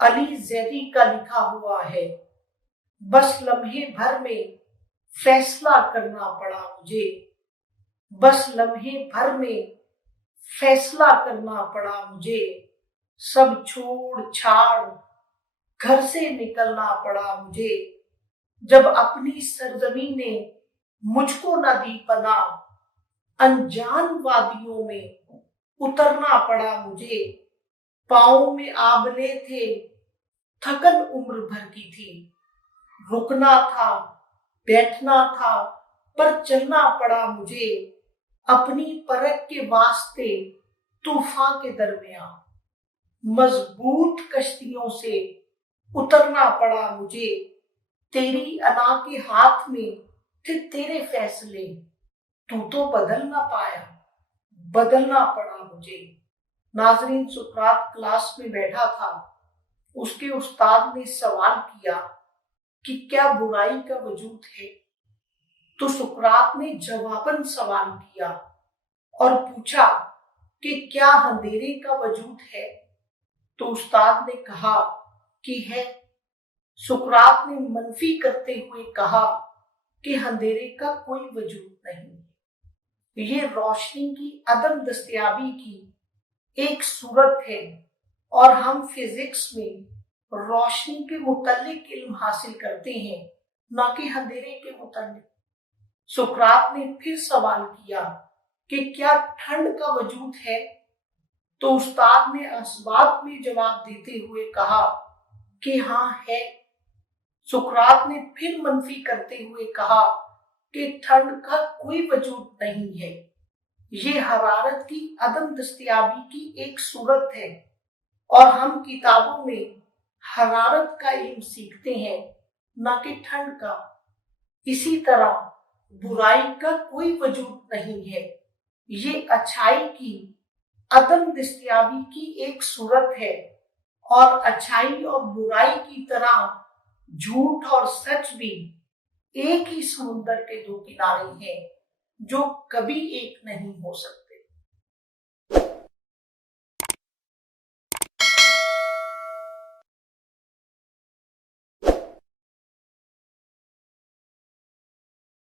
अली जैदी का लिखा हुआ है। बस लम्हे भर में फैसला करना पड़ा मुझे, बस लम्हे भर में फैसला करना पड़ा मुझे। सब छोड़ छाड़ घर से निकलना पड़ा मुझे, जब अपनी सरजमी ने मुझको न दी पनाह। अनजान वादियों में उतरना पड़ा मुझे, पाँव में आबले थे, थकन उम्र भर की थी। रुकना था, बैठना था, पर चलना पड़ा मुझे, अपनी परख के वास्ते तूफान के दरमियान। मजबूत कश्तियों से उतरना पड़ा मुझे, तेरी अना के हाथ में थे तेरे फैसले। तू तो बदल ना पाया, बदलना पड़ा मुझे। नाजरीन, सुकरात क्लास में बैठा था। उसके उस्ताद ने सवाल किया कि क्या बुराई का वजूद है? तो सुकरात ने जवाबन सवाल किया और पूछा कि क्या अंधेरे का वजूद है? तो उस्ताद ने कहा कि है। सुकरात ने मनफी करते हुए कहा कि अंधेरे का कोई वजूद नहीं। ये रोशनी की अदम दस्तयाबी की एक सूरत है और हम फिजिक्स में रोशनी के मुतल्लिक इल्म हासिल करते हैं, न कि अंधेरे के मुतल्लिक। सुकरात ने फिर सवाल किया कि क्या ठंड का वजूद है? तो उस्ताद ने असबाब में जवाब देते हुए कहा कि हाँ है। सुकरात ने फिर मनफी करते हुए कहा कि ठंड का कोई वजूद नहीं है, ये हरारत की अदम दस्तयाबी की एक सूरत है और हम किताबों में हरारत का इल्म सीखते हैं, न कि ठंड का। इसी तरह बुराई का कोई वजूद नहीं है, ये अच्छाई की अदम दस्तयाबी की एक सूरत है और अच्छाई और बुराई की तरह झूठ और सच भी एक ही समुंदर के दो किनारे हैं जो कभी एक नहीं हो सकते।